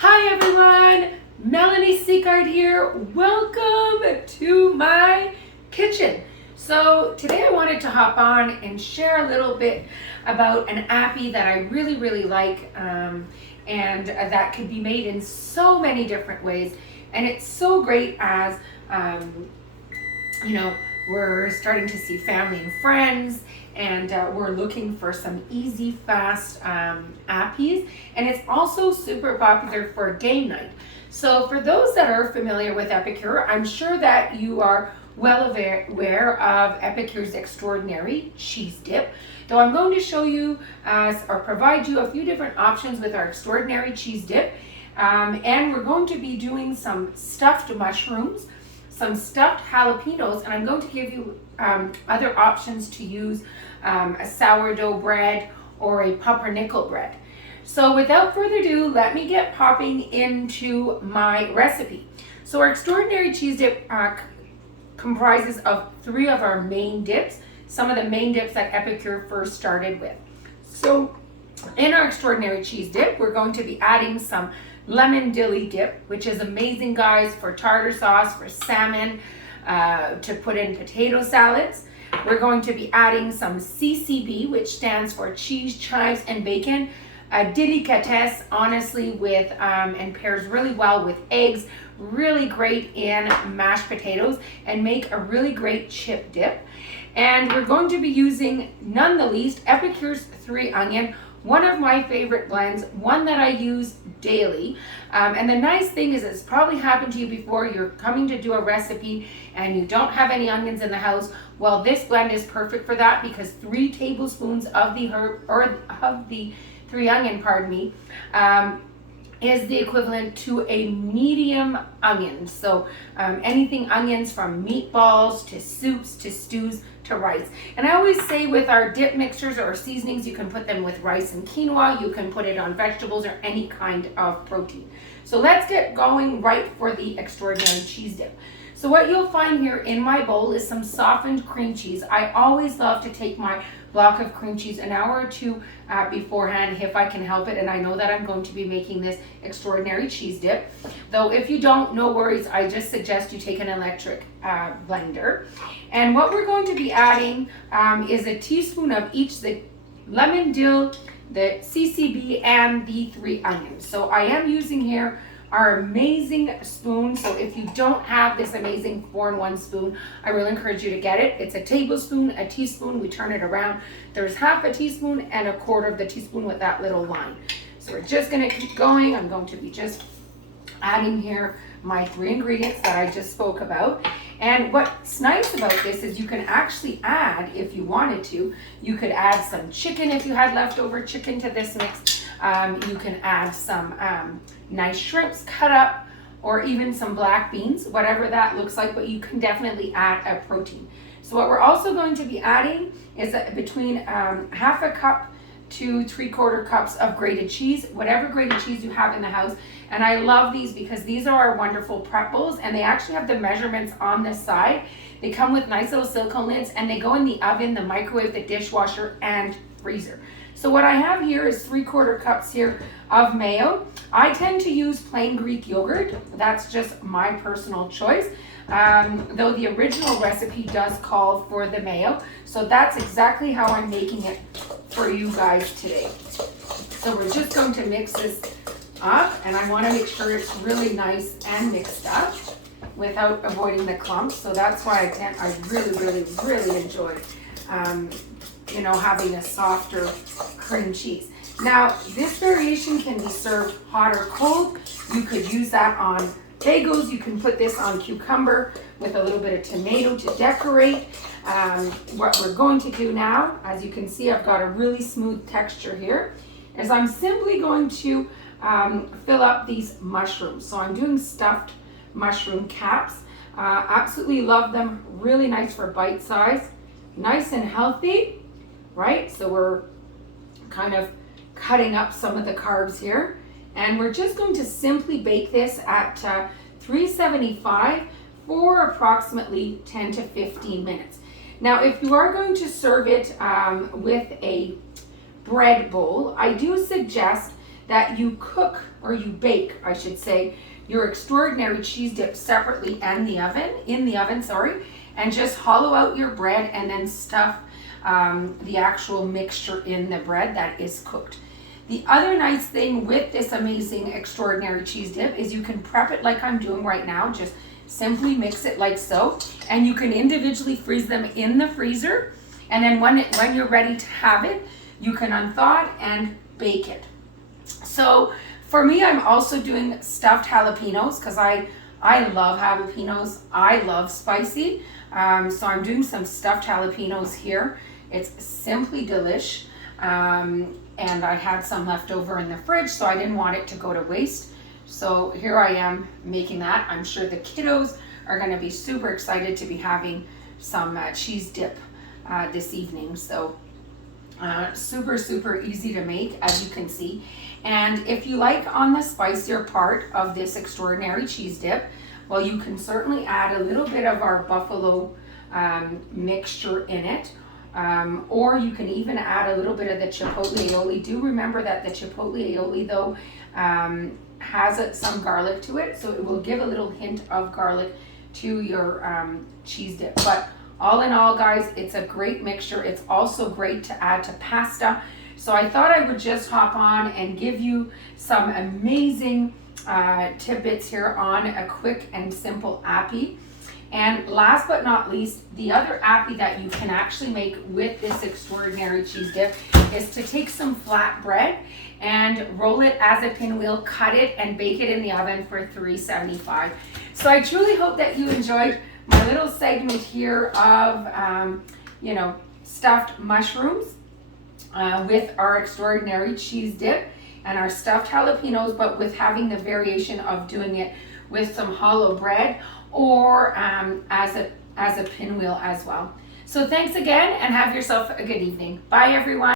Hi everyone, Melanie Seacard here. Welcome to my kitchen. So today I wanted to hop on and share a little bit about an appy that I really like, and that can be made in so many different ways. And it's so great as we're starting to see family and friends, and we're looking for some easy, fast appies. And it's also super popular for game night. So for those that are familiar with Epicure, I'm sure that you are well aware of Epicure's Extraordinary Cheese Dip. Though I'm going to show you or provide you a few different options with our Extraordinary Cheese Dip. And we're going to be doing some stuffed mushrooms, some stuffed jalapenos, and I'm going to give you other options to use a sourdough bread or a pumpernickel bread. So without further ado, let me get popping into my recipe. So our Extraordinary Cheese Dip comprises of 3 of our main dips, some of the main dips that Epicure first started with. So in our Extraordinary Cheese Dip, we're going to be adding some lemon dilly dip, which is amazing, guys, for tartar sauce, for salmon, to put in potato salads. We're going to be adding some CCB, which stands for cheese, chives, and bacon. A delicatesse, honestly, with and pairs really well with eggs, really great in mashed potatoes, and make a really great chip dip. And we're going to be using, none the least, Epicure's 3 onion, one of my favorite blends, one that I use daily. And the nice thing is, it's probably happened to you before. You're coming to do a recipe and you don't have any onions in the house. Well, this blend is perfect for that, because 3 tablespoons of the herb, or of the 3 onion, pardon me, is the equivalent to a medium onion. So anything onions, from meatballs to soups to stews to rice. And I always say, with our dip mixtures or seasonings, you can put them with rice and quinoa, you can put it on vegetables or any kind of protein. So let's get going right for the Extraordinary Cheese Dip. So what you'll find here in my bowl is some softened cream cheese. I always love to take my block of cream cheese an hour or 2 beforehand, if I can help it, and I know that I'm going to be making this Extraordinary Cheese Dip. Though if you don't, no worries, I just suggest you take an electric blender. And what we're going to be adding is a teaspoon of each, the lemon dill, the CCB, and the 3 onions. So I am using here our amazing spoon. So if you don't have this amazing 4-in-1 spoon, I really encourage you to get it. It's a tablespoon, a teaspoon, we turn it around. There's half a teaspoon and a quarter of the teaspoon with that little line. So we're just gonna keep going. I'm going to be just adding here my 3 ingredients that I just spoke about. And what's nice about this is you can actually add, if you wanted to, you could add some chicken if you had leftover chicken to this mix. You can add some nice shrimps cut up, or even some black beans, whatever that looks like, but you can definitely add a protein. So what we're also going to be adding is between half a cup to 3/4 cups of grated cheese, whatever grated cheese you have in the house. And I love these because these are our wonderful prep bowls, and they actually have the measurements on this side. They come with nice little silicone lids, and they go in the oven, the microwave, the dishwasher, and freezer. So what I have here is 3/4 cups here of mayo. I tend to use plain Greek yogurt. That's just my personal choice. Though the original recipe does call for the mayo. So that's exactly how I'm making it for you guys today. So we're just going to mix this up, and I want to make sure it's really nice and mixed up without avoiding the clumps. So that's why I really enjoy having a softer cream cheese. Now, this variation can be served hot or cold. You could use that on bagels. You can put this on cucumber with a little bit of tomato to decorate. What we're going to do now, as you can see, I've got a really smooth texture here, is I'm simply going to fill up these mushrooms. So I'm doing stuffed mushroom caps. Absolutely love them. Really nice for bite size. Nice and healthy, right? So we're kind of cutting up some of the carbs here. And we're just going to simply bake this at 375 for approximately 10 to 15 minutes. Now, if you are going to serve it with a bread bowl, I do suggest that you cook, or you bake, I should say, your extraordinary cheese dip separately in the oven, and just hollow out your bread and then stuff the actual mixture in the bread that is cooked. The other nice thing with this amazing extraordinary cheese dip is you can prep it like I'm doing right now. Just simply mix it like so, and you can individually freeze them in the freezer, and then when you're ready to have it, you can unthaw it and bake it. So for me, I'm also doing stuffed jalapenos because I love jalapenos. I love spicy. So I'm doing some stuffed jalapenos here. It's simply delish. And I had some left over in the fridge, so I didn't want it to go to waste. So here I am making that. I'm sure the kiddos are going to be super excited to be having some cheese dip this evening. So super easy to make, as you can see. And if you like on the spicier part of this extraordinary cheese dip, well, you can certainly add a little bit of our buffalo mixture in it. Or you can even add a little bit of the chipotle aioli. Do remember that the chipotle aioli, though, has some garlic to it, so it will give a little hint of garlic to your cheese dip. But all in all, guys, it's a great mixture. It's also great to add to pasta. So I thought I would just hop on and give you some amazing tidbits here on a quick and simple appy. And last but not least, the other appy that you can actually make with this extraordinary cheese dip is to take some flat bread and roll it as a pinwheel, cut it, and bake it in the oven for 375. So I truly hope that you enjoyed my little segment here of, stuffed mushrooms with our extraordinary cheese dip and our stuffed jalapenos, but with having the variation of doing it with some hollow bread, or as a pinwheel as well. So thanks again, and have yourself a good evening. Bye, everyone.